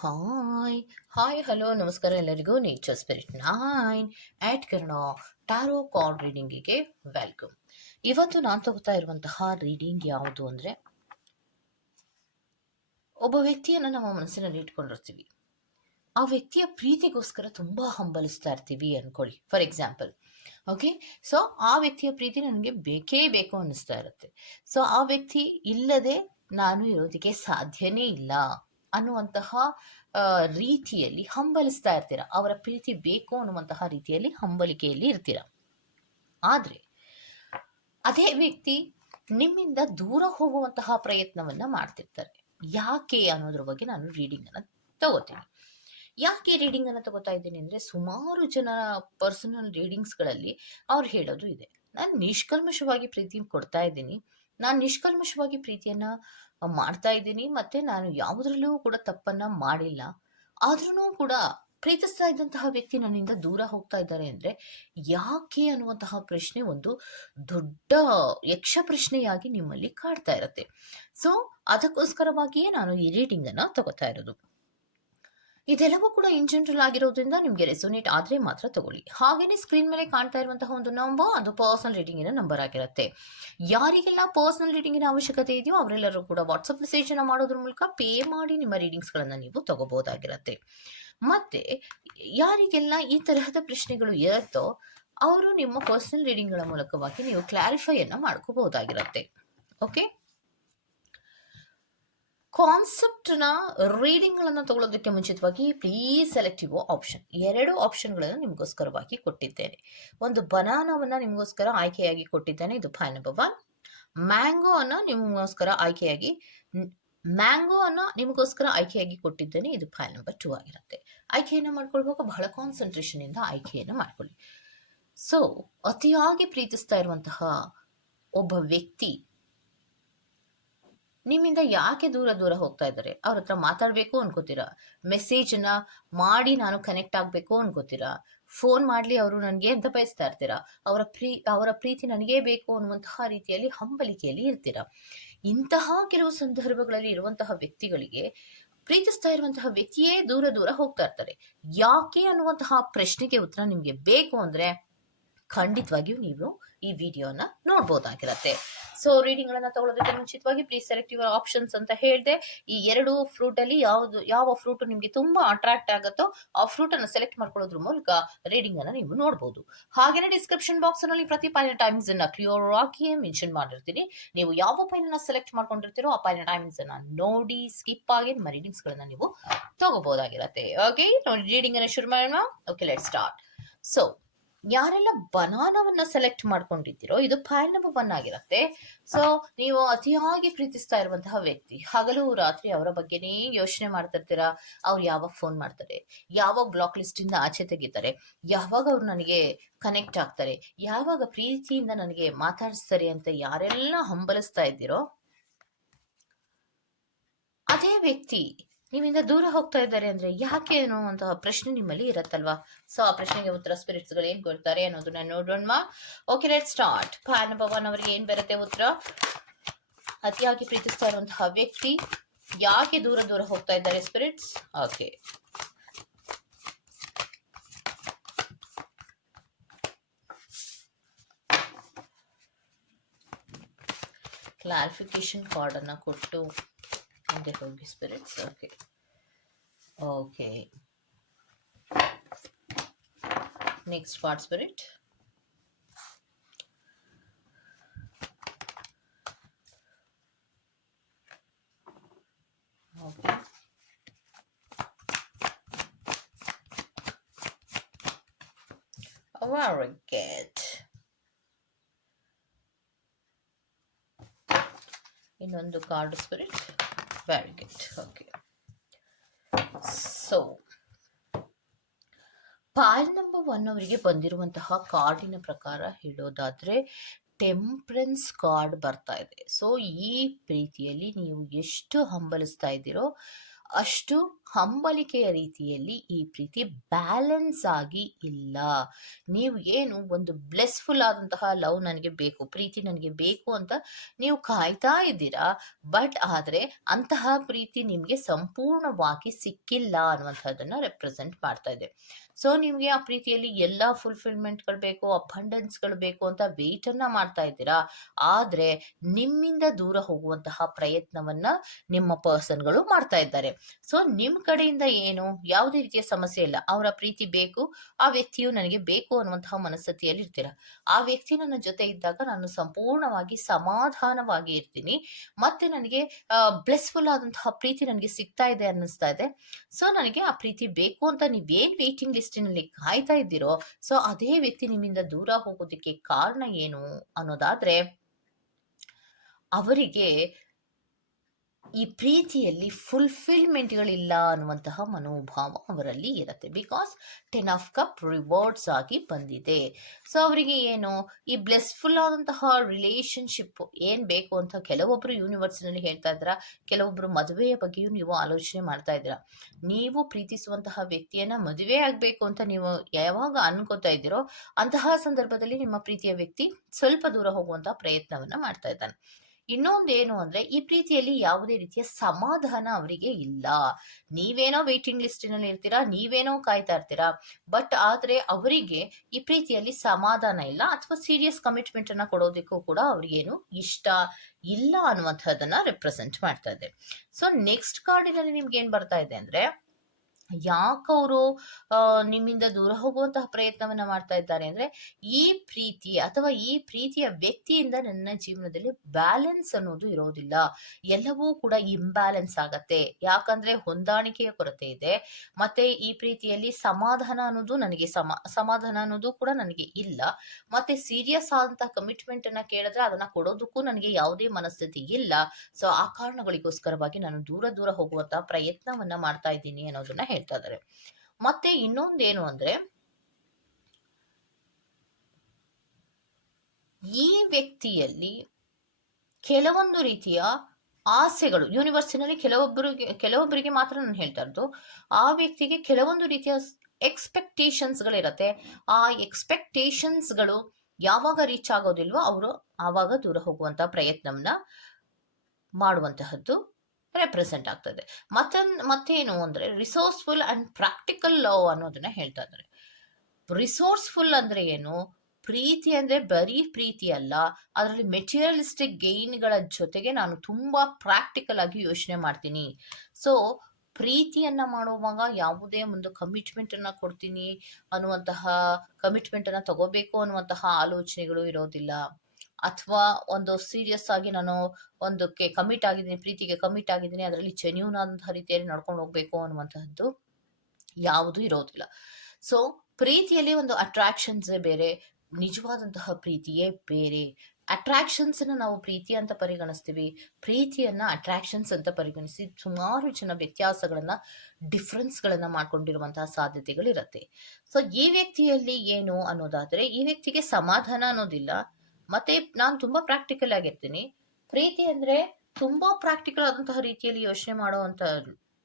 Hi hi hello ನಮಸ್ಕಾರ ಎಲ್ಲರಿಗೂ. Nature spirit nine eight tarot tarot card ರೀಡಿಂಗಿಗೆ welcome ಇವತ್ತು ನಾನು ತಗೋತಾ ಇರುವಂತಹ ರೀಡಿಂಗ್ ಯಾವುದು ಅಂದರೆ, ಒಬ್ಬ ವ್ಯಕ್ತಿಯನ್ನು ನಮ್ಮ ಮನಸ್ಸಿನಲ್ಲಿ ಇಟ್ಕೊಂಡಿರ್ತೀವಿ. ಆ ವ್ಯಕ್ತಿಯ ಪ್ರೀತಿಗೋಸ್ಕರ ತುಂಬ ಹಂಬಲಿಸ್ತಾ ಇರ್ತೀವಿ ಅನ್ಕೊಳ್ಳಿ. ಫಾರ್ ಎಕ್ಸಾಂಪಲ್ ಓಕೆ ಸೊ ಆ ವ್ಯಕ್ತಿಯ ಪ್ರೀತಿ ನನಗೆ ಬೇಕೇ ಬೇಕು ಅನ್ನಿಸ್ತಾ ಇರುತ್ತೆ. ಸೊ ಆ ವ್ಯಕ್ತಿ ಇಲ್ಲದೆ ನಾನು ಇರೋದಕ್ಕೆ ಸಾಧ್ಯನೇ ಇಲ್ಲ. ಅನ್ನುವಂತಹ ರೀತಿಯಲ್ಲಿ ಹಂಬಲಿಸ್ತಾ ಇರ್ತೀರ. ಅವರ ಪ್ರೀತಿ ಬೇಕು ಅನ್ನುವಂತಹ ರೀತಿಯಲ್ಲಿ ಹಂಬಲಿಕೆಯಲ್ಲಿ ಇರ್ತೀರ. ಆದರೆ, ಅದೇ ವ್ಯಕ್ತಿ ನಿಮ್ಮಿಂದ ದೂರ ಹೋಗುವಂತಹ ಪ್ರಯತ್ನವನ್ನ ಮಾಡ್ತಿರ್ತಾರೆ. ಯಾಕೆ ಅನ್ನೋದ್ರ ಬಗ್ಗೆ ನಾನು ರೀಡಿಂಗ್ ಅನ್ನ ತಗೋತೀನಿ. ಯಾಕೆ ರೀಡಿಂಗ್ ಅನ್ನ ತಗೋತಾ ಇದ್ದೀನಿ ಅಂದ್ರೆ, ಸುಮಾರು ಜನ ಪರ್ಸನಲ್ ರೀಡಿಂಗ್ಸ್ಗಳಲ್ಲಿ ಅವ್ರು ಹೇಳೋದು ಇದೆ. ನಾನು ನಿಷ್ಕಲ್ಮಶವಾಗಿ ಪ್ರೀತಿ ಕೊಡ್ತಾ ಇದ್ದೀನಿ. ನಾನು ನಿಷ್ಕಲ್ಮಶವಾಗಿ ಪ್ರೀತಿಯನ್ನ ಮಾಡ್ತಾ ಇದ್ದೀನಿ, ಮತ್ತೆ ನಾನು ಯಾವುದರಲ್ಲೂ ಕೂಡ ತಪ್ಪನ್ನ ಮಾಡಿಲ್ಲ. ಆದ್ರೂ ಕೂಡ ಪ್ರೀತಿಸ್ತಾ ಇದ್ದಂತಹ ವ್ಯಕ್ತಿ ನನ್ನಿಂದ ದೂರ ಹೋಗ್ತಾ ಇದ್ದಾರೆ ಅಂದ್ರೆ ಯಾಕೆ ಅನ್ನುವಂತಹ ಪ್ರಶ್ನೆ ಒಂದು ದೊಡ್ಡ ಯಕ್ಷ ಪ್ರಶ್ನೆಯಾಗಿ ನಿಮ್ಮಲ್ಲಿ ಕಾಡ್ತಾ ಇರುತ್ತೆ. ಸೊ ಅದಕ್ಕೋಸ್ಕರವಾಗಿಯೇ ನಾನು ಈ ರೀಡಿಂಗ್ ಅನ್ನ ತಗೋತಾ ಇರೋದು. ಇದೆಲ್ಲವೂ ಕೂಡ ಇನ್ ಜನರಲ್ ಆಗಿರೋದ್ರಿಂದ ನಿಮಗೆ ರೆಸೋನೇಟ್ ಆದ್ರೆ ಮಾತ್ರ ತಗೊಳ್ಳಿ. ಹಾಗೇನೆ ಸ್ಕ್ರೀನ್ ಮೇಲೆ ಕಾಣ್ತಾ ಇರುವಂತಹ ಒಂದು ನಂಬರ್ ಅದು ಪರ್ಸನಲ್ ರೀಡಿಂಗಿನ ನಂಬರ್ ಆಗಿರುತ್ತೆ. ಯಾರಿಗೆಲ್ಲ ಪರ್ಸನಲ್ ರೀಡಿಂಗಿನ ಅವಶ್ಯಕತೆ ಇದೆಯೋ ಅವರೆಲ್ಲರೂ ಕೂಡ ವಾಟ್ಸಪ್ ಮೆಸೇಜ್ ಅನ್ನ ಮಾಡೋದ್ರ ಮೂಲಕ ಪೇ ಮಾಡಿ ನಿಮ್ಮ ರೀಡಿಂಗ್ಸ್ ಗಳನ್ನ ನೀವು ತಗೋಬಹುದಾಗಿರುತ್ತೆ. ಮತ್ತೆ, ಯಾರಿಗೆಲ್ಲ ಈ ತರಹದ ಪ್ರಶ್ನೆಗಳು ಇರುತ್ತೋ, ಅವರು ನಿಮ್ಮ ಪರ್ಸನಲ್ ರೀಡಿಂಗ್ಗಳ ಮೂಲಕವಾಗಿ ನೀವು ಕ್ಲಾರಿಫೈ ಅನ್ನ ಮಾಡ್ಕೋಬಹುದಾಗಿರುತ್ತೆ. ಓಕೆ ಕಾನ್ಸೆಪ್ಟ್ನ ರೀಡಿಂಗ್ಗಳನ್ನು ತಗೊಳ್ಳೋದಕ್ಕೆ ಮುಂಚಿತವಾಗಿ ಪ್ಲೀಸ್ ಸೆಲೆಕ್ಟಿವ್ ಆಪ್ಷನ್ ಎರಡು ಆಪ್ಷನ್ಗಳನ್ನು ನಿಮಗೋಸ್ಕರವಾಗಿ ಕೊಟ್ಟಿದ್ದೇನೆ. ಒಂದು ಬನಾನವನ್ನು ನಿಮಗೋಸ್ಕರ ಆಯ್ಕೆಯಾಗಿ ಕೊಟ್ಟಿದ್ದೇನೆ. ಇದು ಫೈ ನಂಬರ್ ಒನ್ ಮ್ಯಾಂಗೋ ಅನ್ನು ನಿಮಗೋಸ್ಕರ ಆಯ್ಕೆಯಾಗಿ ಮ್ಯಾಂಗೋ ಅನ್ನ ನಿಮಗೋಸ್ಕರ ಆಯ್ಕೆಯಾಗಿ ಕೊಟ್ಟಿದ್ದೇನೆ. ಇದು ಫೈಲ್ ನಂಬರ್ ಟೂ ಆಗಿರುತ್ತೆ. ಆಯ್ಕೆಯನ್ನು ಮಾಡ್ಕೊಳ್ಬೇಕು. ಬಹಳ ಕಾನ್ಸಂಟ್ರೇಷನ್ ಇಂದ ಆಯ್ಕೆಯನ್ನು ಮಾಡ್ಕೊಳ್ಳಿ. ಸೊ ಅತಿಯಾಗಿ ಪ್ರೀತಿಸ್ತಾ ಇರುವಂತಹ ಒಬ್ಬ ವ್ಯಕ್ತಿ ನಿಮ್ಮಿಂದ ಯಾಕೆ ದೂರ ದೂರ ಹೋಗ್ತಾ ಇದ್ದಾರೆ? ಅವ್ರ ಹತ್ರ ಮಾತಾಡ್ಬೇಕು ಅನ್ಕೋತೀರಾ? ಮೆಸೇಜ್ನ ಮಾಡಿ ನಾನು ಕನೆಕ್ಟ್ ಆಗ್ಬೇಕು ಅನ್ಕೋತೀರಾ? ಫೋನ್ ಮಾಡ್ಲಿ ಅವರು ನನಗೆ ಅಂತ ಬಯಸ್ತಾ ಇರ್ತೀರಾ? ಅವರ ಪ್ರೀ, ಅವರ ಪ್ರೀತಿ ನನಗೇ ಬೇಕು ಅನ್ನುವಂತಹ ರೀತಿಯಲ್ಲಿ ಹಂಬಲಿಕೆಯಲ್ಲಿ ಇರ್ತೀರಾ? ಇಂತಹ ಕೆಲವು ಸಂದರ್ಭಗಳಲ್ಲಿ ಇರುವಂತಹ ವ್ಯಕ್ತಿಗಳಿಗೆ ಪ್ರೀತಿಸ್ತಾ ಇರುವಂತಹ ವ್ಯಕ್ತಿಯೇ ದೂರ ದೂರ ಹೋಗ್ತಾ ಇರ್ತಾರೆ. ಯಾಕೆ ಅನ್ನುವಂತಹ ಪ್ರಶ್ನೆಗೆ ಉತ್ತರ ನಿಮ್ಗೆ ಬೇಕು ಅಂದ್ರೆ ಖಂಡಿತವಾಗಿಯೂ ನೀವು ಈ ವಿಡಿಯೋನ ನೋಡ್ಬೋದಾಗಿರತ್ತೆ. ಸೊ ರೀಡಿಂಗ್ ಗಳನ್ನ ತಗೊಳ್ಳೋದಕ್ಕೆ ಮುಂಚಿತವಾಗಿ ಪ್ಲೀಸ್ ಸೆಲೆಕ್ಟ್ ಆಪ್ಷನ್ಸ್ ಅಂತ ಹೇಳಿದೆ. ಈ ಎರಡು ಫ್ರೂಟ್ ಅಲ್ಲಿ ಯಾವ್ದು, ಯಾವ ಫ್ರೂಟ್ ನಿಮ್ಗೆ ತುಂಬಾ ಅಟ್ರಾಕ್ಟ್ ಆಗುತ್ತೋ, ಆ ಫ್ರೂಟ್ ಅನ್ನ ಸೆಲೆಕ್ಟ್ ಮಾಡ್ಕೊಳ್ಳೋದ್ರ ಮೂಲಕ ರೀಡಿಂಗ್ ಅನ್ನ ನೀವು ನೋಡಬಹುದು ಹಾಗೇನೆ ಡಿಸ್ಕ್ರಿಪ್ಷನ್ ಬಾಕ್ಸ್ನಲ್ಲಿ ಪ್ರತಿ ಪೈನ ಟೈಮ್ಸ್ ಅನ್ನ ಕ್ಲಿಯರ್ ಆಗಿ ಮೆನ್ಷನ್ ಮಾಡಿರ್ತೀನಿ. ನೀವು ಯಾವ ಪೈನ ಸೆಲೆಕ್ಟ್ ಮಾಡ್ಕೊಂಡಿರ್ತೀರೋ, ಆ ಪೈನ ಟೈಮ್ಸ್ ಅನ್ನ ನೋಡಿ ಸ್ಕಿಪ್ ಆಗಿ ನಿಮ್ಮ ರೀಡಿಂಗ್ಸ್ ಗಳನ್ನ ನೀವು ತಗೋಬಹುದಾಗಿರತ್ತೆ ಓಕೆ ರೀಡಿಂಗ್ ಅನ್ನ ಶುರು ಮಾಡೋಣ. ಓಕೆ ಲೆಟ್ ಸ್ಟಾರ್ಟ್ ಸೊ ಯಾರೆಲ್ಲ ಬನಾನವನ್ನ ಸೆಲೆಕ್ಟ್ ಮಾಡ್ಕೊಂಡಿದ್ದೀರೋ, ಇದು ಫೈಲ್ ನಂಬರ್ ಒನ್ ಆಗಿರುತ್ತೆ ಸೊ ನೀವು ಅತಿಯಾಗಿ ಪ್ರೀತಿಸ್ತಾ ಇರುವಂತಹ ವ್ಯಕ್ತಿ, ಹಗಲು ರಾತ್ರಿ ಅವರ ಬಗ್ಗೆನೇ ಯೋಚನೆ ಮಾಡ್ತಿರ್ತೀರಾ ಅವ್ರು ಯಾವಾಗ ಫೋನ್ ಮಾಡ್ತಾರೆ? ಯಾವಾಗ ಬ್ಲಾಕ್ ಲಿಸ್ಟ್ ಇಂದ ಆಚೆ ತೆಗಿತಾರೆ? ಯಾವಾಗ ಅವ್ರು ನನಗೆ ಕನೆಕ್ಟ್ ಆಗ್ತಾರೆ? ಯಾವಾಗ ಪ್ರೀತಿಯಿಂದ ನನಗೆ ಮಾತಾಡಿಸ್ತಾರೆ ಅಂತ ಯಾರೆಲ್ಲ ಹಂಬಲಿಸ್ತಾ ಇದ್ದೀರೋ, ಅದೇ ವ್ಯಕ್ತಿ ನಿಮ್ಮಿಂದ ದೂರ ಹೋಗ್ತಾ ಇದ್ದಾರೆ ಅಂದ್ರೆ ಯಾಕೆ ಅನ್ನುವಂತಹ ಪ್ರಶ್ನೆ ನಿಮ್ಮಲ್ಲಿ ಇರತ್ತಲ್ವಾ? ಸೊ ಆ ಪ್ರಶ್ನೆಗೆ ಉತ್ತರ ಸ್ಪಿರಿಟ್ಸ್ಗಳು ಏನ್ ಕೊಡ್ತಾರೆ ಅನ್ನೋದನ್ನ ನೋಡೋಣ ಓಕೆ ಲೆಟ್ ಸ್ಟಾರ್ಟ್ ಫಾನ್ ಭಗವಾನ್ ಅವರಿಗೆ ಏನ್ ಬರುತ್ತೆ ಉತ್ತರ? ಅತಿಯಾಗಿ ಪ್ರೀತಿಸ್ತಾ ಇರುವಂತಹ ವ್ಯಕ್ತಿ ಯಾಕೆ ದೂರ ದೂರ ಹೋಗ್ತಾ ಇದ್ದಾರೆ ಸ್ಪಿರಿಟ್ಸ್ ಓಕೆ ಕ್ಲಾರಿಫಿಕೇಶನ್ ಕಾರ್ಡ್ ಅನ್ನ ಕೊಟ್ಟು ಮುಂದೆ ಹೋಗಿ spirits okay okay next part spirit okay Very good. ಇನ್ನೊಂದು card spirit very good. Okay. So pile number one ಅವರಿಗೆ ಬಂದಿರುವಂತಹ ಕಾರ್ಡಿನ ಪ್ರಕಾರ ಹೇಳೋದಾದ್ರೆ ಟೆಂಪ್ರೆನ್ಸ್ ಕಾರ್ಡ್ ಬರ್ತಾ ಇದೆ. ಸೊ ಈ ಪ್ರೀತಿಯಲ್ಲಿ ನೀವು ಎಷ್ಟು ಹಂಬಲಿಸ್ತಾ ಇದ್ದೀರೋ ಅಷ್ಟು ಹಂಬಲಿಕೆಯ ರೀತಿಯಲ್ಲಿ ಈ ಪ್ರೀತಿ ಬ್ಯಾಲೆನ್ಸ್ ಆಗಿ ಇಲ್ಲ. ನೀವು ಏನು ಒಂದು ಬ್ಲೆಸ್ಫುಲ್ ಆದಂತಹ ಲವ್ ನನಗೆ ಬೇಕು, ಪ್ರೀತಿ ನನಗೆ ಬೇಕು ಅಂತ ನೀವು ಕಾಯ್ತಾ ಇದ್ದೀರಾ? ಬಟ್ ಆದರೆ ಅಂತಹ ಪ್ರೀತಿ ನಿಮಗೆ ಸಂಪೂರ್ಣವಾಗಿ ಸಿಕ್ಕಿಲ್ಲ ಅನ್ನುವಂಥದ್ದನ್ನು ರೆಪ್ರೆಸೆಂಟ್ ಮಾಡ್ತಾ ಇದೆ. ಸೊ ನಿಮಗೆ ಆ ಪ್ರೀತಿಯಲ್ಲಿ ಎಲ್ಲ ಫುಲ್ಫಿಲ್ಮೆಂಟ್ಗಳು ಬೇಕು ಅಬಂಡೆನ್ಸ್ಗಳು ಬೇಕು ಅಂತ ವೆಯ್ಟನ್ನು ಮಾಡ್ತಾ ಇದ್ದೀರಾ? ಆದರೆ ನಿಮ್ಮಿಂದ ದೂರ ಹೋಗುವಂತಹ ಪ್ರಯತ್ನವನ್ನ ನಿಮ್ಮ ಪರ್ಸನ್ಗಳು ಮಾಡ್ತಾ ಇದ್ದಾರೆ. ಸೊ ನಿಮ್ಮ ಕಡೆಯಿಂದ ಏನು? ಯಾವುದೇ ರೀತಿಯ ಸಮಸ್ಯೆ ಇಲ್ಲ. ಅವರ ಪ್ರೀತಿ ಬೇಕು, ಆ ವ್ಯಕ್ತಿಯು ನನಗೆ ಬೇಕು ಅನ್ನುವಂತಹ ಮನಸ್ಥಿತಿಯಲ್ಲಿ ಇರ್ತೀರ? ಆ ವ್ಯಕ್ತಿ ನನ್ನ ಜೊತೆ ಇದ್ದಾಗ ನಾನು ಸಂಪೂರ್ಣವಾಗಿ ಸಮಾಧಾನವಾಗಿ ಇರ್ತೀನಿ. ಮತ್ತೆ ನನಗೆ ಬ್ಲೆಸ್ಫುಲ್ ಆದಂತಹ ಪ್ರೀತಿ ನನಗೆ ಸಿಗ್ತಾ ಇದೆ ಅನ್ನಿಸ್ತಾ ಇದೆ. ಸೊ ನನಗೆ ಆ ಪ್ರೀತಿ ಬೇಕು ಅಂತ ನೀವೇನ್ ವೇಟಿಂಗ್ ಲಿಸ್ಟಿನಲ್ಲಿ ಕಾಯ್ತಾ ಇದ್ದೀರೋ ಸೊ ಅದೇ ವ್ಯಕ್ತಿ ನಿಮ್ಮಿಂದ ದೂರ ಹೋಗೋದಕ್ಕೆ ಕಾರಣ ಏನು ಅನ್ನೋದಾದ್ರೆ ಅವರಿಗೆ ಈ ಪ್ರೀತಿಯಲ್ಲಿ ಫುಲ್ಫಿಲ್ಮೆಂಟ್ಗಳಿಲ್ಲ ಅನ್ನುವಂತಹ ಮನೋಭಾವ ಅವರಲ್ಲಿ ಇರುತ್ತೆ. Because ten of cup rewards ಆಗಿ ಬಂದಿದೆ. ಸೊ ಅವರಿಗೆ ಏನು? ಈ ಬ್ಲೆಸ್ಫುಲ್ ಆದಂತಹ ರಿಲೇಶನ್ಶಿಪ್ ಏನು ಬೇಕು ಅಂತ ಕೆಲವೊಬ್ಬರು ಯೂನಿವರ್ಸ್ನಲ್ಲಿ ಹೇಳ್ತಾ ಇದ್ದೀರಾ ಕೆಲವೊಬ್ಬರು ಮದುವೆಯ ಬಗ್ಗೆಯೂ ನೀವು ಆಲೋಚನೆ ಮಾಡ್ತಾ ಇದ್ದೀರಾ. ನೀವು ಪ್ರೀತಿಸುವಂತಹ ವ್ಯಕ್ತಿಯನ್ನ ಮದುವೆ ಆಗಬೇಕು ಅಂತ ನೀವು ಯಾವಾಗ ಅನ್ಕೋತಾ ಇದ್ದೀರೋ, ಅಂತಹ ಸಂದರ್ಭದಲ್ಲಿ ನಿಮ್ಮ ಪ್ರೀತಿಯ ವ್ಯಕ್ತಿ ಸ್ವಲ್ಪ ದೂರ ಹೋಗುವಂತಹ ಪ್ರಯತ್ನವನ್ನ ಮಾಡ್ತಾ ಇದ್ದಾನೆ. ಇನ್ನೊಂದೇನು ಅಂದ್ರೆ ಈ ಪ್ರೀತಿಯಲ್ಲಿ ಯಾವುದೇ ರೀತಿಯ ಸಮಾಧಾನ ಅವರಿಗೆ ಇಲ್ಲ. ನೀವೇನೋ ವೇಟಿಂಗ್ ಲಿಸ್ಟಿನಲ್ಲಿ ಇರ್ತೀರಾ ನೀವೇನೋ ಕಾಯ್ತಾ ಇರ್ತೀರಾ ಬಟ್ ಆದ್ರೆ ಅವರಿಗೆ ಈ ಪ್ರೀತಿಯಲ್ಲಿ ಸಮಾಧಾನ ಇಲ್ಲ ಅಥವಾ ಸೀರಿಯಸ್ ಕಮಿಟ್ಮೆಂಟ್ ಅನ್ನ ಕೊಡೋದಕ್ಕೂ ಕೂಡ ಅವ್ರಿಗೇನು ಇಷ್ಟ ಇಲ್ಲ ಅನ್ನುವಂಥದ್ದನ್ನ ರೆಪ್ರೆಸೆಂಟ್ ಮಾಡ್ತಾ ಇದೆ. ಸೊ ನೆಕ್ಸ್ಟ್ ಕಾರ್ಡಿನಲ್ಲಿ ನಿಮ್ಗೆ ಏನ್ ಬರ್ತಾ ಇದೆ ಅಂದ್ರೆ ಯಾಕವರು ನಿಮ್ಮಿಂದ ದೂರ ಹೋಗುವಂತಹ ಪ್ರಯತ್ನವನ್ನ ಮಾಡ್ತಾ ಇದ್ದಾರೆ ಅಂದ್ರೆ, ಈ ಪ್ರೀತಿ ಅಥವಾ ಈ ಪ್ರೀತಿಯ ವ್ಯಕ್ತಿಯಿಂದ ನನ್ನ ಜೀವನದಲ್ಲಿ ಬ್ಯಾಲೆನ್ಸ್ ಅನ್ನೋದು ಇರೋದಿಲ್ಲ. ಎಲ್ಲವೂ ಕೂಡ ಇಂಬ್ಯಾಲೆನ್ಸ್ ಆಗತ್ತೆ. ಯಾಕಂದ್ರೆ ಹೊಂದಾಣಿಕೆಯ ಕೊರತೆ ಇದೆ. ಮತ್ತೆ ಈ ಪ್ರೀತಿಯಲ್ಲಿ ಸಮಾಧಾನ ಅನ್ನೋದು ನನಗೆ ಸಮ, ಸಮಾಧಾನ ಅನ್ನೋದು ಕೂಡ ನನಗೆ ಇಲ್ಲ. ಮತ್ತೆ ಸೀರಿಯಸ್ ಆದಂತಹ ಕಮಿಟ್ಮೆಂಟ್ ಅನ್ನ ಕೇಳಿದ್ರೆ ಅದನ್ನ ಕೊಡೋದಕ್ಕೂ ನನಗೆ ಯಾವುದೇ ಮನಸ್ಥಿತಿ ಇಲ್ಲ. ಸೊ ಆ ಕಾರಣಗಳಿಗೋಸ್ಕರವಾಗಿ ನಾನು ದೂರ ದೂರ ಹೋಗುವಂತಹ ಪ್ರಯತ್ನವನ್ನ ಮಾಡ್ತಾ ಇದ್ದೀನಿ ಅನ್ನೋದನ್ನ ಹೇಳ್ತಾ ಇದ್ದಾರೆ. ಮತ್ತೆ ಇನ್ನೊಂದೇನು ಅಂದ್ರೆ, ಈ ವ್ಯಕ್ತಿಯಲ್ಲಿ ಕೆಲವೊಂದು ರೀತಿಯ ಆಸೆಗಳು ಯೂನಿವರ್ಸಿನಲ್ಲಿ ಕೆಲವೊಬ್ಬರಿಗೆ ಕೆಲವೊಬ್ಬರಿಗೆ ಮಾತ್ರ ನಾನು ಹೇಳ್ತಾ ಇರೋದು, ಆ ವ್ಯಕ್ತಿಗೆ ಕೆಲವೊಂದು ರೀತಿಯ ಎಕ್ಸ್ಪೆಕ್ಟೇಷನ್ಸ್ಗಳಿರತ್ತೆ ಆ ಎಕ್ಸ್ಪೆಕ್ಟೇಷನ್ಸ್ಗಳು ಯಾವಾಗ ರೀಚ್ ಆಗೋದಿಲ್ವೋ ಅವರು ಆವಾಗ ದೂರ ಹೋಗುವಂತ ಪ್ರಯತ್ನವನ್ನ ಮಾಡುವಂತಹದ್ದು. ರೆಪ್ರೆಸೆಂಟ್ ಆಗ್ತದೆ. ಮತ್ತೊಂದು ಮತ್ತೇನು ಅಂದ್ರೆ ರಿಸೋರ್ಸ್ಫುಲ್ ಅಂಡ್ ಪ್ರಾಕ್ಟಿಕಲ್ ಲವ್ ಅನ್ನೋದನ್ನ ಹೇಳ್ತಾ ಇದ್ದಾರೆ. ರಿಸೋರ್ಸ್ಫುಲ್ ಅಂದ್ರೆ ಏನು? ಪ್ರೀತಿ ಅಂದ್ರೆ ಬರೀ ಪ್ರೀತಿ ಅಲ್ಲ, ಅದರಲ್ಲಿ ಮೆಟೀರಿಯಲಿಸ್ಟಿಕ್ ಗೈನ್ಗಳ ಜೊತೆಗೆ ನಾನು ತುಂಬಾ ಪ್ರಾಕ್ಟಿಕಲ್ ಆಗಿ ಯೋಚನೆ ಮಾಡ್ತೀನಿ. ಸೊ ಪ್ರೀತಿಯನ್ನ ಮಾಡುವಾಗ ಯಾವುದೇ ಒಂದು ಕಮಿಟ್ಮೆಂಟನ್ನು ಕೊಡ್ತೀನಿ ಅನ್ನುವಂತಹ ಕಮಿಟ್ಮೆಂಟನ್ನು ತಗೋಬೇಕು ಅನ್ನುವಂತಹ ಆಲೋಚನೆಗಳು ಇರೋದಿಲ್ಲ. ಅಥವಾ ಒಂದು ಸೀರಿಯಸ್ ಆಗಿ ನಾನು ಒಂದಕ್ಕೆ ಕಮಿಟ್ ಆಗಿದ್ದೀನಿ, ಪ್ರೀತಿಗೆ ಕಮಿಟ್ ಆಗಿದ್ದೀನಿ, ಅದರಲ್ಲಿ ಜೆನ್ಯೂನ್ ಆದಂತಹ ರೀತಿಯಲ್ಲಿ ನಡ್ಕೊಂಡು ಹೋಗ್ಬೇಕು ಅನ್ನುವಂತಹದ್ದು ಯಾವುದು ಇರೋದಿಲ್ಲ. ಸೊ ಪ್ರೀತಿಯಲ್ಲಿ ಒಂದು ಅಟ್ರಾಕ್ಷನ್ಸ್ ಬೇರೆ, ನಿಜವಾದಂತಹ ಪ್ರೀತಿಯೇ ಬೇರೆ. ಅಟ್ರಾಕ್ಷನ್ಸ್ ನಾವು ಪ್ರೀತಿ ಅಂತ ಪರಿಗಣಿಸ್ತೀವಿ. ಪ್ರೀತಿಯನ್ನ ಅಟ್ರಾಕ್ಷನ್ಸ್ ಅಂತ ಪರಿಗಣಿಸಿ ಸುಮಾರು ಜನ ವ್ಯತ್ಯಾಸಗಳನ್ನ ಡಿಫ್ರೆನ್ಸ್ಗಳನ್ನ ಮಾಡ್ಕೊಂಡಿರುವಂತಹ ಸಾಧ್ಯತೆಗಳಿರುತ್ತೆ. ಸೊ ಈ ವ್ಯಕ್ತಿಯಲ್ಲಿ ಏನು ಅನ್ನೋದಾದ್ರೆ, ಈ ವ್ಯಕ್ತಿಗೆ ಸಮಾಧಾನ ಅನ್ನೋದಿಲ್ಲ. ಮತ್ತೆ ನಾನು ತುಂಬಾ ಪ್ರಾಕ್ಟಿಕಲ್ ಆಗಿರ್ತೀನಿ. ಪ್ರೀತಿ ಅಂದ್ರೆ ತುಂಬಾ ಪ್ರಾಕ್ಟಿಕಲ್ ಆದಂತಹ ರೀತಿಯಲ್ಲಿ ಯೋಚನೆ ಮಾಡುವಂತ,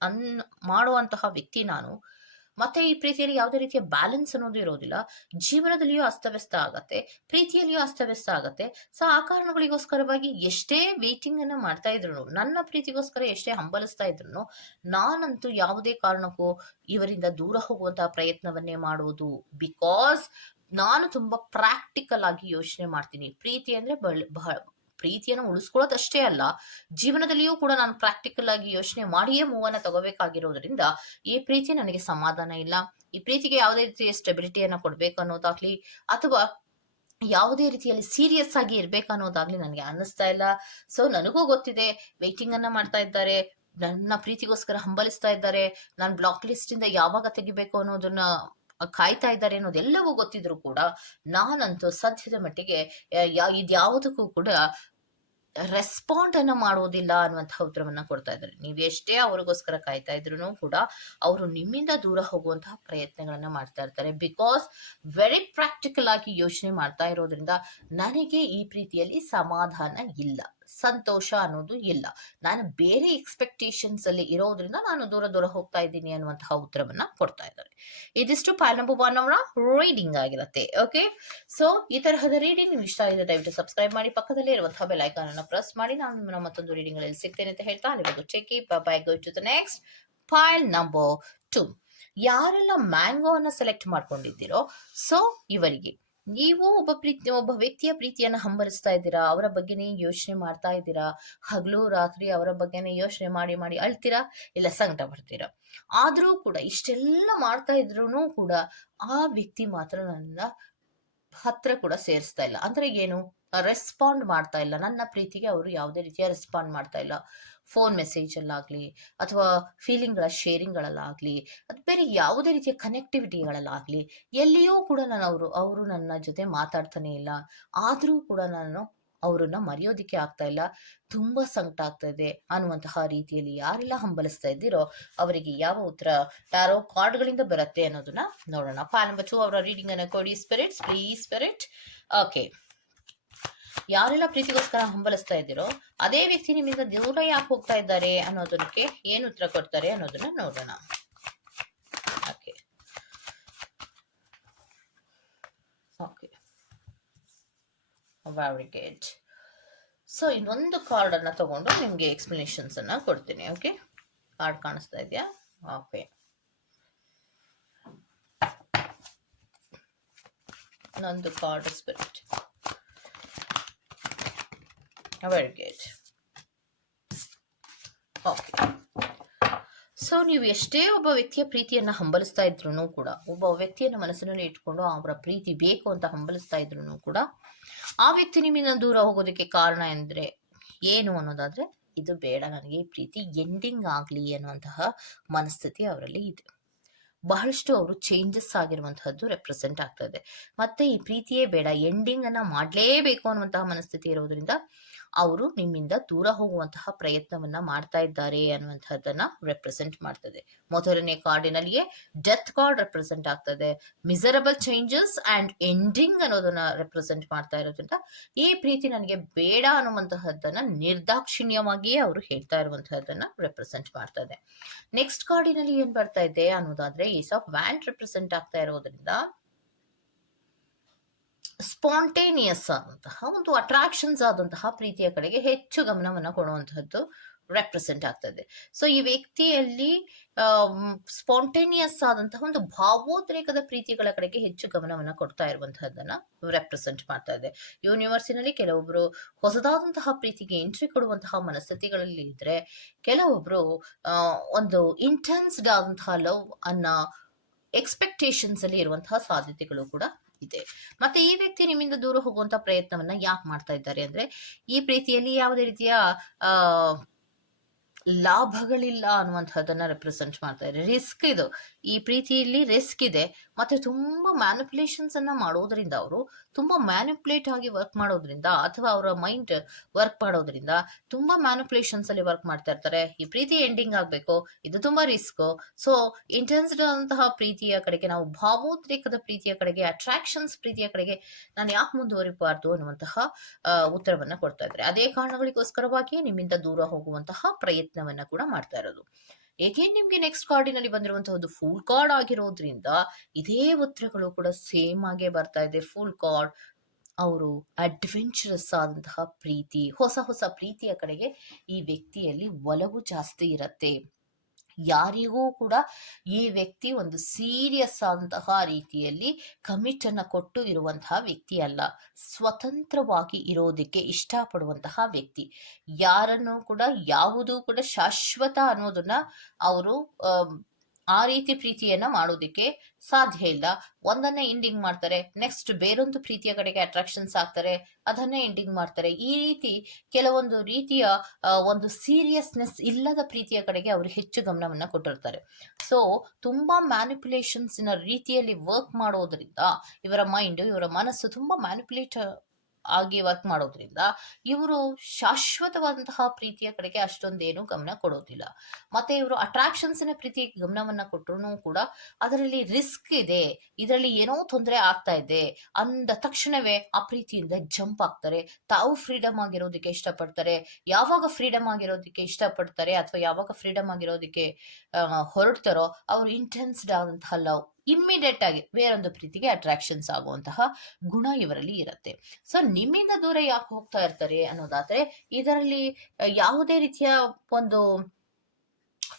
ಅನ್, ಮಾಡುವಂತಹ ವ್ಯಕ್ತಿ ನಾನು. ಮತ್ತೆ ಈ ಪ್ರೀತಿಯಲ್ಲಿ ಯಾವುದೇ ರೀತಿಯ ಬ್ಯಾಲೆನ್ಸ್ ಅನ್ನೋದು ಇರೋದಿಲ್ಲ. ಜೀವನದಲ್ಲಿಯೂ ಅಸ್ತವ್ಯಸ್ತ ಆಗತ್ತೆ. ಪ್ರೀತಿಯಲ್ಲಿಯೂ ಅಸ್ತವ್ಯಸ್ತ ಆಗತ್ತೆ. ಸೊ ಆ ಕಾರಣಗಳಿಗೋಸ್ಕರವಾಗಿ ಎಷ್ಟೇ ವೇಟಿಂಗ್ ಅನ್ನ ಮಾಡ್ತಾ ಇದ್ರು ನನ್ನ ಪ್ರೀತಿಗೋಸ್ಕರ ಎಷ್ಟೇ ಹಂಬಲಿಸ್ತಾ ಇದ್ರು ನಾನಂತೂ ಯಾವುದೇ ಕಾರಣಕ್ಕೂ ಇವರಿಂದ ದೂರ ಹೋಗುವಂತಹ ಪ್ರಯತ್ನವನ್ನೇ ಮಾಡುವುದು ಬಿಕಾಸ್ ನಾನು ತುಂಬಾ ಪ್ರಾಕ್ಟಿಕಲ್ ಆಗಿ ಯೋಚನೆ ಮಾಡ್ತೀನಿ. ಪ್ರೀತಿ ಅಂದ್ರೆ ಬಹಳ ಪ್ರೀತಿಯನ್ನು ಉಳಿಸ್ಕೊಳ್ಳೋದಷ್ಟೇ ಅಲ್ಲ, ಜೀವನದಲ್ಲಿಯೂ ಕೂಡ ನಾನು ಪ್ರಾಕ್ಟಿಕಲ್ ಆಗಿ ಯೋಚನೆ ಮಾಡಿಯೇ ಮೂವನ್ನ ತಗೋಬೇಕಾಗಿರೋದ್ರಿಂದ ಈ ಪ್ರೀತಿ ನನಗೆ ಸಮಾಧಾನ ಇಲ್ಲ. ಈ ಪ್ರೀತಿಗೆ ಯಾವುದೇ ರೀತಿಯ ಸ್ಟೆಬಿಲಿಟಿಯನ್ನು ಕೊಡ್ಬೇಕು ಅನ್ನೋದಾಗ್ಲಿ ಅಥವಾ ಯಾವುದೇ ರೀತಿಯಲ್ಲಿ ಸೀರಿಯಸ್ ಆಗಿ ಇರ್ಬೇಕು ಅನ್ನೋದಾಗ್ಲಿ ನನಗೆ ಅನ್ನಿಸ್ತಾ ಇಲ್ಲ. ಸೊ ನನಗೂ ಗೊತ್ತಿದೆ ವೆಯ್ಟಿಂಗ್ ಅನ್ನ ಮಾಡ್ತಾ ಇದ್ದಾರೆ, ನನ್ನ ಪ್ರೀತಿಗೋಸ್ಕರ ಹಂಬಲಿಸ್ತಾ ಇದ್ದಾರೆ, ನಾನು ಬ್ಲಾಕ್ ಲಿಸ್ಟ್ ಇಂದ ಯಾವಾಗ ತೆಗಿಬೇಕು ಅನ್ನೋದನ್ನ ಕಾಯ್ತಾ ಇದ್ದಾರೆ ಅನ್ನೋದೆಲ್ಲವೂ ಗೊತ್ತಿದ್ರು ಕೂಡ ನಾನಂತೂ ಸದ್ಯದ ಮಟ್ಟಿಗೆ ಇದ್ಯಾವುದಕ್ಕೂ ಕೂಡ ರೆಸ್ಪಾಂಡ್ ಅನ್ನ ಮಾಡೋದಿಲ್ಲ ಅನ್ನುವಂತಹ ಉತ್ತರವನ್ನ ಕೊಡ್ತಾ ಇದ್ದಾರೆ. ನೀವು ಎಷ್ಟೇ ಅವ್ರಿಗೋಸ್ಕರ ಕಾಯ್ತಾ ಇದ್ರು ಕೂಡ ಅವರು ನಿಮ್ಮಿಂದ ದೂರ ಹೋಗುವಂತಹ ಪ್ರಯತ್ನಗಳನ್ನ ಮಾಡ್ತಾ ಇರ್ತಾರೆ. ಬಿಕಾಸ್ ವೆರಿ ಪ್ರಾಕ್ಟಿಕಲ್ ಆಗಿ ಯೋಚನೆ ಮಾಡ್ತಾ ಇರೋದ್ರಿಂದ ನನಗೆ ಈ ಪ್ರೀತಿಯಲ್ಲಿ ಸಮಾಧಾನ ಇಲ್ಲ. ಸಂತೋಷ ಅನ್ನೋದು ಇಲ್ಲ. ನಾನು ಬೇರೆ ಎಕ್ಸ್ಪೆಕ್ಟೇಷನ್ಸ್ ಅಲ್ಲಿ ಇರೋದ್ರಿಂದ ನಾನು ದೂರ ದೂರ ಹೋಗ್ತಾ ಇದ್ದೀನಿ ಅನ್ನುವಂತಹ ಉತ್ತರವನ್ನ ಕೊಡ್ತಾ ಇದ್ದಾರೆ. ಇದಿಷ್ಟು ಪಾಲ್ ನಂಬರ್ ಒನ್ ಅವರ ರೀಡಿಂಗ್ ಆಗಿರುತ್ತೆ ಓಕೆ ಸೊ ಈ ತರಹದ ರೀಡಿಂಗ್ ನೀವು ಇಷ್ಟ ಆಗಿದೆ ದಯವಿಟ್ಟು ಸಬ್ಸ್ಕ್ರೈಬ್ ಮಾಡಿ, ಪಕ್ಕದಲ್ಲಿ ಇರುವಂತಹ ಬೆಲ್ ಐಕಾನ್ ಅನ್ನು ಪ್ರೆಸ್ ಮಾಡಿ, ನಾನು ನಿಮ್ಮನ್ನ ಮತ್ತೊಂದು ರೀಡಿಂಗ್ ಅಲ್ಲಿ ಸಿಗ್ತೇನೆ ಅಂತ ಹೇಳ್ತಾ ಅಲ್ಲಿವರೆಗೂ check bye go to the next pile number two ಯಾರೆಲ್ಲ ಮ್ಯಾಂಗೋ ಅನ್ನ ಸೆಲೆಕ್ಟ್ ಮಾಡ್ಕೊಂಡಿದ್ದೀರೋ ಸೊ ಇವರಿಗೆ ನೀವು ಒಬ್ಬ ಪ್ರೀತಿ, ಒಬ್ಬ ವ್ಯಕ್ತಿಯ ಪ್ರೀತಿಯನ್ನ ಹಂಬರಿಸ್ತಾ ಇದ್ದೀರಾ? ಅವರ ಬಗ್ಗೆನೇ ಯೋಚನೆ ಮಾಡ್ತಾ ಇದ್ದೀರಾ? ಹಗಲು, ರಾತ್ರಿ ಅವರ ಬಗ್ಗೆನೇ ಯೋಚನೆ ಮಾಡಿ ಮಾಡಿ ಅಳ್ತೀರಾ? ಇಲ್ಲ ಸಂಕಟ ಪಡ್ತೀರಾ? ಆದ್ರೂ ಕೂಡ, ಇಷ್ಟೆಲ್ಲ ಮಾಡ್ತಾ ಇದ್ರೂ ಕೂಡ ಆ ವ್ಯಕ್ತಿ ಮಾತ್ರ ನನ್ನ ಹತ್ರ ಕೂಡ ಸೇರಿಸ್ತಾ ಇಲ್ಲ. ಅಂದ್ರೆ ಏನು? ರೆಸ್ಪಾಂಡ್ ಮಾಡ್ತಾ ಇಲ್ಲ. ನನ್ನ ಪ್ರೀತಿಗೆ ಅವರು ಯಾವುದೇ ರೀತಿಯ ರೆಸ್ಪಾಂಡ್ ಮಾಡ್ತಾ ಇಲ್ಲ. ಫೋನ್ ಮೆಸೇಜಲ್ಲಾಗಲಿ ಅಥವಾ ಫೀಲಿಂಗ್ಗಳ ಶೇರಿಂಗ್ಗಳಲ್ಲಾಗಲಿ ಅದು ಬೇರೆ ಯಾವುದೇ ರೀತಿಯ ಕನೆಕ್ಟಿವಿಟಿಗಳಲ್ಲಾಗಲಿ ಎಲ್ಲಿಯೂ ಕೂಡ ನಾನು ಅವರು ಅವರು ನನ್ನ ಜೊತೆ ಮಾತಾಡ್ತಾನೆ ಇಲ್ಲ. ಆದರೂ ಕೂಡ ನಾನು ಅವರನ್ನ ಮರೆಯೋದಿಕ್ಕೆ ಆಗ್ತಾ ಇಲ್ಲ. ತುಂಬಾ ಸಂಕಟ ಆಗ್ತಾ ಇದೆ. ಅನ್ನುವಂತಹ ರೀತಿಯಲ್ಲಿ ಯಾರೆಲ್ಲ ಹಂಬಲಿಸ್ತಾ ಇದ್ದೀರೋ ಅವರಿಗೆ ಯಾವ ಉತ್ತರ ಟ್ಯಾರೋ ಕಾರ್ಡ್ಗಳಿಂದ ಬರುತ್ತೆ ಅನ್ನೋದನ್ನ ನೋಡೋಣ. ಪಾಲ್ ನಂಬರ್ ಟು ಅವರ ರೀಡಿಂಗ್ ಅನ್ನ ಕೊಡಿ. ಸ್ಪಿರಿಟ್ಸ್ ಪ್ಲೀಸ್ ಸ್ಪಿರಿಟ್ ಓಕೆ ಯಾರೆಲ್ಲ ಪ್ರೀತಿಗೋಸ್ಕರ ಹಂಬಲಿಸ್ತಾ ಇದ್ದೀರೋ, ಅದೇ ವ್ಯಕ್ತಿ ನಿಮ್ಮಿಂದ ದೂರ ಯಾಕೆ ಹೋಗ್ತಾ ಇದ್ದಾರೆ ಅನ್ನೋದಕ್ಕೆ ಏನು ಉತ್ತರ ಕೊಡ್ತಾರೆ ಅನ್ನೋದನ್ನ ನೋಡೋಣ. Okay. Okay. Very good so ಇನ್ನೊಂದು ಕಾರ್ಡ್ ಅನ್ನ ತಗೊಂಡು ನಿಮ್ಗೆ ಎಕ್ಸ್ಪ್ಲನೇಷನ್ಸ್ ಅನ್ನ ಕೊಡ್ತೀನಿ, ಓಕೆ? ಕಾರ್ಡ್ ಕಾಣಿಸ್ತಾ ಇದೆಯಾ? ಓಕೆ. ಇನ್ನೊಂದು card spirit very oh okay so ನೀವು ಎಷ್ಟೇ ಒಬ್ಬ ವ್ಯಕ್ತಿಯ ಪ್ರೀತಿಯನ್ನು ಹಂಬಲಿಸ್ತಾ ಇದ್ರು ಕೂಡ, ಒಬ್ಬ ವ್ಯಕ್ತಿಯನ್ನು ಮನಸ್ಸಿನಲ್ಲಿ ಇಟ್ಕೊಂಡು ಅವರ ಪ್ರೀತಿ ಬೇಕು ಅಂತ ಹಂಬಲಿಸ್ತಾ ಇದ್ರು ಕೂಡ, ಆ ವ್ಯಕ್ತಿ ನಿಮ್ಮಿಂದ ದೂರ ಹೋಗೋದಕ್ಕೆ ಕಾರಣ ಎಂದ್ರೆ ಏನು ಅನ್ನೋದಾದ್ರೆ, ಇದು ಬೇಡ, ನನಗೆ ಈ ಪ್ರೀತಿ ಎಂಡಿಂಗ್ ಆಗಲಿ ಅನ್ನುವಂತಹ ಮನಸ್ಥಿತಿ ಅವರಲ್ಲಿ ಇದೆ. ಬಹಳಷ್ಟು ಅವರು ಚೇಂಜಸ್ ಆಗಿರುವಂತಹದ್ದು ರೆಪ್ರೆಸೆಂಟ್ ಆಗ್ತಾ ಇದೆ. ಮತ್ತೆ ಈ ಪ್ರೀತಿಯೇ ಬೇಡ ಎಂಡಿಂಗ್ ಅನ್ನ ಮಾಡಲೇಬೇಕು ಅನ್ನುವಂತಹ ಮನಸ್ಥಿತಿ ಇರೋದ್ರಿಂದ ಅವರು ನಿಮ್ಮಿಂದ ದೂರ ಹೋಗುವಂತಹ ಪ್ರಯತ್ನವನ್ನ ಮಾಡ್ತಾ ಇದ್ದಾರೆ ಅನ್ನುವಂಥದ್ದನ್ನ ರೆಪ್ರೆಸೆಂಟ್ ಮಾಡ್ತದೆ. ಮೊದಲನೇ ಕಾರ್ಡಿನಲ್ಲಿಯೇ ಡೆತ್ ಕಾರ್ಡ್ ರೆಪ್ರೆಸೆಂಟ್ ಆಗ್ತದೆ. ಮಿಸರಬಲ್ ಚೇಂಜಸ್ ಅಂಡ್ ಎಂಡಿಂಗ್ ಅನ್ನೋದನ್ನ ರೆಪ್ರೆಸೆಂಟ್ ಮಾಡ್ತಾ ಇರೋದ್ರಿಂದ ಈ ಪ್ರೀತಿ ನನಗೆ ಬೇಡ ಅನ್ನುವಂತಹದ್ದನ್ನ ನಿರ್ದಾಕ್ಷಿಣ್ಯವಾಗಿಯೇ ಅವರು ಹೇಳ್ತಾ ಇರುವಂತಹದ್ದನ್ನ ರೆಪ್ರೆಸೆಂಟ್ ಮಾಡ್ತದೆ. ನೆಕ್ಸ್ಟ್ ಕಾರ್ಡಿನಲ್ಲಿ ಏನ್ ಬರ್ತಾ ಇದೆ ಅನ್ನೋದಾದ್ರೆ ಈಸ್ ಆಫ್ ವ್ಯಾಂಡ್ ರೆಪ್ರೆಸೆಂಟ್ ಆಗ್ತಾ ಇರೋದ್ರಿಂದ ಸ್ಪಾಂಟೇನಿಯಸ್ ಆದಂತಹ, ಒಂದು ಅಟ್ರಾಕ್ಷನ್ಸ್ ಆದಂತಹ ಪ್ರೀತಿಯ ಕಡೆಗೆ ಹೆಚ್ಚು ಗಮನವನ್ನು ಕೊಡುವಂತಹದ್ದು ರೆಪ್ರೆಸೆಂಟ್ ಆಗ್ತದೆ. ಸೊ ಈ ವ್ಯಕ್ತಿಯಲ್ಲಿ ಸ್ಪಾಂಟೇನಿಯಸ್ ಆದಂತಹ ಒಂದು ಭಾವೋದ್ರೇಕದ ಪ್ರೀತಿಗಳ ಕಡೆಗೆ ಹೆಚ್ಚು ಗಮನವನ್ನು ಕೊಡ್ತಾ ಇರುವಂತಹದ್ದನ್ನ ರೆಪ್ರೆಸೆಂಟ್ ಮಾಡ್ತಾ ಇದೆ. ಯೂನಿವರ್ಸಿನಲ್ಲಿ ಕೆಲವೊಬ್ರು ಹೊಸದಾದಂತಹ ಪ್ರೀತಿಗೆ ಎಂಟ್ರಿ ಕೊಡುವಂತಹ ಮನಸ್ಥಿತಿಗಳಲ್ಲಿ ಇದ್ರೆ, ಕೆಲವೊಬ್ರು ಒಂದು ಇಂಟೆನ್ಸ್ಡ್ ಆದಂತಹ ಲವ್ ಅನ್ನ ಎಕ್ಸ್ಪೆಕ್ಟೇಷನ್ಸ್ ಅಲ್ಲಿ ಇರುವಂತಹ ಸಾಧ್ಯತೆಗಳು ಕೂಡ ಇದೆ. ಮತ್ತೆ ಈ ವ್ಯಕ್ತಿ ನಿಮ್ಮಿಂದ ದೂರ ಹೋಗುವಂತ ಪ್ರಯತ್ನವನ್ನ ಯಾಕೆ ಮಾಡ್ತಾ ಇದ್ದಾರೆ ಅಂದ್ರೆ, ಈ ಪ್ರೀತಿಯಲ್ಲಿ ಯಾವುದೇ ರೀತಿಯ, ಆ ಲಾಭಗಳಿಲ್ಲ ಅನ್ನುವಂಥದ್ದನ್ನ ರೆಪ್ರೆಸೆಂಟ್ ಮಾಡ್ತಾ ರಿಸ್ಕ್ ಇದು. ಈ ಪ್ರೀತಿಯಲ್ಲಿ ರಿಸ್ಕ್ ಇದೆ. ಮತ್ತೆ ತುಂಬಾ ಮ್ಯಾನಿಪುಲೇಷನ್ಸ್ ಅನ್ನ ಮಾಡೋದ್ರಿಂದ ಅವರು ತುಂಬಾ ಮ್ಯಾನಿಪುಲೇಟ್ ಆಗಿ ವರ್ಕ್ ಮಾಡೋದ್ರಿಂದ ಅಥವಾ ಅವರ ಮೈಂಡ್ ವರ್ಕ್ ಮಾಡೋದ್ರಿಂದ ತುಂಬಾ ಮ್ಯಾನಿಪುಲೇಷನ್ಸ್ ಅಲ್ಲಿ ವರ್ಕ್ ಮಾಡ್ತಾ ಇರ್ತಾರೆ. ಈ ಪ್ರೀತಿ ಎಂಡಿಂಗ್ ಆಗ್ಬೇಕು. ಇದು ತುಂಬಾ ರಿಸ್ಕ್ ಸೊ ಇಂಟೆನ್ಸ್ ಅಂತಹ ಪ್ರೀತಿಯ ಕಡೆಗೆ ನಾವು ಭಾವೋದ್ರೇಕದ ಪ್ರೀತಿಯ ಕಡೆಗೆ ಅಟ್ರಾಕ್ಷನ್ಸ್ ಪ್ರೀತಿಯ ಕಡೆಗೆ ನಾನು ಯಾಕೆ ಮುಂದುವರಿಬಾರ್ದು ಅನ್ನುವಂತಹ ಉತ್ತರವನ್ನ ಕೊಡ್ತಾ ಇದ್ದಾರೆ. ಅದೇ ಕಾರಣಗಳಿಗೋಸ್ಕರವಾಗಿಯೇ ನಿಮ್ಮಿಂದ ದೂರ ಹೋಗುವಂತಹ ಪ್ರಯತ್ನವನ್ನ ಕೂಡ ಮಾಡ್ತಾ ಇರೋದು. ಏಕೆ ನಿಮ್ಗೆ ನೆಕ್ಸ್ಟ್ ಕಾರ್ಡಿನಲ್ಲಿ ಬಂದಿರುವಂತಹ ಒಂದು ಫುಲ್ ಕಾರ್ಡ್ ಆಗಿರೋದ್ರಿಂದ ಇದೇ ಉತ್ತರಗಳು ಕೂಡ ಸೇಮ್ ಆಗೇ ಬರ್ತಾ ಇದೆ. ಫುಲ್ ಕಾರ್ಡ್ ಅವರು ಅಡ್ವೆಂಚರಸ್ ಆದಂತಹ ಪ್ರೀತಿ, ಹೊಸ ಹೊಸ ಪ್ರೀತಿಯ ಕಡೆಗೆ ಈ ವ್ಯಕ್ತಿಯಲ್ಲಿ ಒಲವು ಜಾಸ್ತಿ ಇರತ್ತೆ. ಯಾರಿಗೂ ಕೂಡ ಈ ವ್ಯಕ್ತಿ ಒಂದು ಸೀರಿಯಸ್ ಅಂತಹ ರೀತಿಯಲ್ಲಿ ಕಮಿಟ್ ಅನ್ನ ಕೊಟ್ಟು ಇರುವಂತಹ ವ್ಯಕ್ತಿ ಅಲ್ಲ. ಸ್ವತಂತ್ರವಾಗಿ ಇರೋದಕ್ಕೆ ಇಷ್ಟಪಡುವಂತಹ ವ್ಯಕ್ತಿ. ಯಾರನ್ನು ಕೂಡ, ಯಾವುದೂ ಕೂಡ ಶಾಶ್ವತ ಅನ್ನೋದನ್ನ ಅವರು ಆ ರೀತಿ ಪ್ರೀತಿಯನ್ನ ಮಾಡೋದಿಕ್ಕೆ ಸಾಧ್ಯ ಇಲ್ಲ. ಒಂದನ್ನೇ ಎಂಡಿಂಗ್ ಮಾಡ್ತಾರೆ ನೆಕ್ಸ್ಟ್ ಬೇರೊಂದು ಪ್ರೀತಿಯ ಕಡೆಗೆ ಅಟ್ರಾಕ್ಷನ್ಸ್ ಆಗ್ತಾರೆ, ಅದನ್ನೇ ಎಂಡಿಂಗ್ ಮಾಡ್ತಾರೆ. ಈ ರೀತಿ ಕೆಲವೊಂದು ರೀತಿಯ ಒಂದು ಸೀರಿಯಸ್ನೆಸ್ ಇಲ್ಲದ ಪ್ರೀತಿಯ ಕಡೆಗೆ ಅವರು ಹೆಚ್ಚು ಗಮನವನ್ನ ಕೊಟ್ಟಿರ್ತಾರೆ. ಸೊ ತುಂಬಾ ಮ್ಯಾನಿಪುಲೇಷನ್ಸ್ ರೀತಿಯಲ್ಲಿ ವರ್ಕ್ ಮಾಡೋದ್ರಿಂದ ಇವರ ಮೈಂಡ್ ಇವರ ಮನಸ್ಸು ತುಂಬಾ ಮ್ಯಾನಿಪುಲೇಟ್ ಆಗಿ ವರ್ಕ್ ಮಾಡೋದ್ರಿಂದ ಇವರು ಶಾಶ್ವತವಾದಂತಹ ಪ್ರೀತಿಯ ಕಡೆಗೆ ಅಷ್ಟೊಂದೇನು ಗಮನ ಕೊಡೋದಿಲ್ಲ. ಮತ್ತೆ ಇವರು ಅಟ್ರಾಕ್ಷನ್ಸ್ನ ಪ್ರೀತಿ ಗಮನವನ್ನ ಕೊಟ್ಟರು ಕೂಡ ಅದರಲ್ಲಿ ರಿಸ್ಕ್ ಇದೆ, ಇದರಲ್ಲಿ ಏನೋ ತೊಂದರೆ ಆಗ್ತಾ ಇದೆ ಅಂದ ತಕ್ಷಣವೇ ಆ ಪ್ರೀತಿಯಿಂದ ಜಂಪ್ ಆಗ್ತಾರೆ. ತಾವು ಫ್ರೀಡಮ್ ಆಗಿರೋದಕ್ಕೆ ಇಷ್ಟಪಡ್ತಾರೆ, ಯಾವಾಗ ಫ್ರೀಡಮ್ ಆಗಿರೋದಕ್ಕೆ ಇಷ್ಟಪಡ್ತಾರೆ ಅಥವಾ ಯಾವಾಗ ಫ್ರೀಡಮ್ ಆಗಿರೋದಕ್ಕೆ ಹೊರಡ್ತಾರೋ ಅವ್ರು ಇಂಟೆನ್ಸ್ಡ್ ಆದಂತಹ ಲವ್ ಇಮ್ಮಿಡಿಯೇಟ್ ಆಗಿ ಬೇರೊಂದು ಪ್ರೀತಿಗೆ ಅಟ್ರಾಕ್ಷನ್ಸ್ ಆಗುವಂತಹ ಗುಣ ಇವರಲ್ಲಿ ಇರುತ್ತೆ. ಸೊ ನಿಮ್ಮಿಂದ ದೂರ ಯಾಕೆ ಹೋಗ್ತಾ ಇರ್ತಾರೆ ಅನ್ನೋದಾದ್ರೆ, ಇದರಲ್ಲಿ ಯಾವುದೇ ರೀತಿಯ ಒಂದು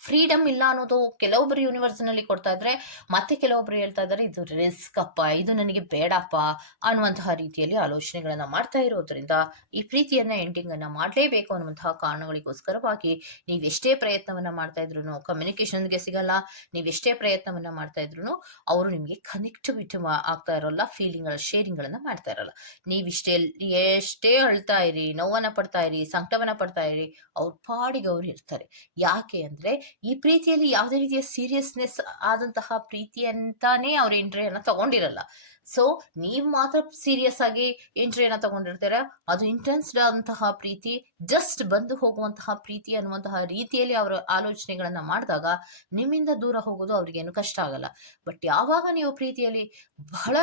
ಫ್ರೀಡಮ್ ಇಲ್ಲ ಅನ್ನೋದು ಕೆಲವೊಬ್ಬರು ಯೂನಿವರ್ಸ್ನಲ್ಲಿ ಕೊಡ್ತಾ ಇದ್ರೆ, ಮತ್ತೆ ಕೆಲವೊಬ್ರು ಹೇಳ್ತಾ ಇದ್ದಾರೆ ಇದು ರಿಸ್ಕ್ ಅಪ್ಪ, ಇದು ನನಗೆ ಬೇಡಪ್ಪ ಅನ್ನುವಂತಹ ರೀತಿಯಲ್ಲಿ ಆಲೋಚನೆಗಳನ್ನ ಮಾಡ್ತಾ ಇರೋದ್ರಿಂದ ಈ ಪ್ರೀತಿಯನ್ನ ಎಂಡಿಂಗ್ ಅನ್ನ ಮಾಡಲೇಬೇಕು ಅನ್ನುವಂತಹ ಕಾರಣಗಳಿಗೋಸ್ಕರವಾಗಿ ನೀವೆಷ್ಟೇ ಪ್ರಯತ್ನವನ್ನ ಮಾಡ್ತಾ ಇದ್ರು ಕಮ್ಯುನಿಕೇಶನ್ಗೆ ಸಿಗಲ್ಲ ನೀವೆಷ್ಟೇ ಪ್ರಯತ್ನವನ್ನ ಮಾಡ್ತಾ ಇದ್ರು ಅವರು ನಿಮಗೆ ಕನೆಕ್ಟಿವಿಟಿ ಆಗ್ತಾ ಇರೋಲ್ಲ ಫೀಲಿಂಗ್ ಶೇರಿಂಗ್ ಗಳನ್ನ ಮಾಡ್ತಾ ಇರಲ್ಲ. ನೀವಿಷ್ಟೇ ಎಷ್ಟೇ ಅಳ್ತಾ ಇರಿ, ನೋವನ್ನ ಪಡ್ತಾ ಇರಿ, ಸಂಕಟವನ್ನ ಪಡ್ತಾ ಇರಿ ಅವ್ರ ಪಾಡಿಗೆ ಅವ್ರು ಇರ್ತಾರೆ. ಯಾಕೆ ಅಂದ್ರೆ ಈ ಪ್ರೀತಿಯಲ್ಲಿ ಯಾವುದೇ ರೀತಿಯ ಸೀರಿಯಸ್ನೆಸ್ ಆದಂತಹ ಪ್ರೀತಿ ಅಂತಾನೆ ಅವ್ರ ಎಂಟ್ರಿಯನ್ನು ತಗೊಂಡಿರಲ್ಲ. ಸೊ ನೀವ್ ಮಾತ್ರ ಸೀರಿಯಸ್ ಆಗಿ ಎಂಟ್ರಿಯನ್ನು ತಗೊಂಡಿರ್ತೀರ. ಅದು ಇಂಟೆನ್ಸ್ಡ್ ಆದಂತಹ ಪ್ರೀತಿ ಜಸ್ಟ್ ಬಂದು ಹೋಗುವಂತಹ ಪ್ರೀತಿ ಅನ್ನುವಂತಹ ರೀತಿಯಲ್ಲಿ ಅವರ ಆಲೋಚನೆಗಳನ್ನ ಮಾಡಿದಾಗ ನಿಮ್ಮಿಂದ ದೂರ ಹೋಗೋದು ಅವ್ರಿಗೇನು ಕಷ್ಟ ಆಗಲ್ಲ. ಬಟ್ ಯಾವಾಗ ನೀವು ಪ್ರೀತಿಯಲ್ಲಿ ಬಹಳ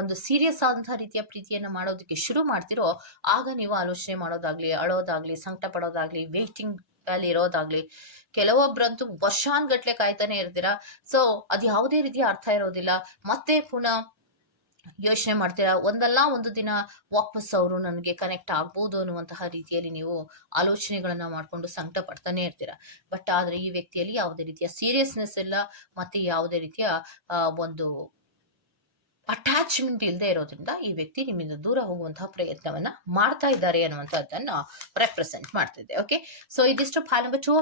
ಒಂದು ಸೀರಿಯಸ್ ಆದಂತಹ ರೀತಿಯ ಪ್ರೀತಿಯನ್ನ ಮಾಡೋದಕ್ಕೆ ಶುರು ಮಾಡ್ತಿರೋ, ಆಗ ನೀವು ಆಲೋಚನೆ ಮಾಡೋದಾಗ್ಲಿ, ಅಳೋದಾಗ್ಲಿ ಸಂಕಟ ಪಡೋದಾಗ್ಲಿ ವೇಟಿಂಗ್ ಅಲ್ಲಿ ಇರೋದಾಗ್ಲಿ ಕೆಲವೊಬ್ರಂತೂ ವರ್ಷಾನ್ಗಟ್ಲೆ ಕಾಯ್ತಾನೆ ಇರ್ತೀರಾ? ಸೊ ಅದು ಯಾವುದೇ ರೀತಿಯ ಅರ್ಥ ಇರೋದಿಲ್ಲ. ಮತ್ತೆ ಪುನಃ ಯೋಚನೆ ಮಾಡ್ತೀರಾ? ಒಂದಲ್ಲ ಒಂದು ದಿನ ವಾಪಸ್ ಅವರು ನನಗೆ ಕನೆಕ್ಟ್ ಆಗ್ಬೋದು ಅನ್ನುವಂತಹ ರೀತಿಯಲ್ಲಿ ನೀವು ಆಲೋಚನೆಗಳನ್ನ ಮಾಡ್ಕೊಂಡು ಸಂಕಟ ಪಡ್ತಾನೆ ಇರ್ತೀರಾ? ಬಟ್ ಆದ್ರೆ ಈ ವ್ಯಕ್ತಿಯಲ್ಲಿ ಯಾವುದೇ ರೀತಿಯ ಸೀರಿಯಸ್ನೆಸ್ ಇಲ್ಲ, ಮತ್ತೆ ಯಾವುದೇ ರೀತಿಯ ಒಂದು ಅಟ್ಯಾಚ್ಮೆಂಟ್ ಇಲ್ಲದೆ ಇರೋದ್ರಿಂದ ಈ ವ್ಯಕ್ತಿ ನಿಮ್ಮಿಂದ ದೂರ ಹೋಗುವಂತಹ ಪ್ರಯತ್ನವನ್ನ ಮಾಡ್ತಾ ಇದ್ದಾರೆ ಅನ್ನುವಂಥದ್ದನ್ನ ರೆಪ್ರೆಸೆಂಟ್ ಮಾಡ್ತಿದೆ ಓಕೆ ಸೊ ಇದಿಷ್ಟು ಫೈಲ್ ನಂಬರ್ ಟೂ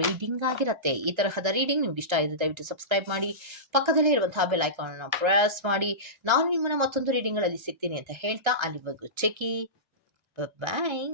ರೀಡಿಂಗ್ ಆಗಿರುತ್ತೆ. ಈ ತರಹದ ರೀಡಿಂಗ್ ನಿಮ್ಗೆ ಇಷ್ಟ ಆಗಿದೆ, ದಯವಿಟ್ಟು ಸಬ್ಸ್ಕ್ರೈಬ್ ಮಾಡಿ. ಪಕ್ಕದಲ್ಲೇ ಇರುವಂತಹ ಬೆಲ್ ಐಕಾನ್ ಅನ್ನು ಪ್ರೆಸ್ ಮಾಡಿ. ನಾನು ನಿಮ್ಮನ್ನ ಮತ್ತೊಂದು ರೀಡಿಂಗ್ಗಳಲ್ಲಿ ಸಿಗ್ತೀನಿ ಅಂತ ಹೇಳ್ತಾ, ಅಲ್ಲಿವರೆಗೂ ಚೆಕಿ ಬಾಯ್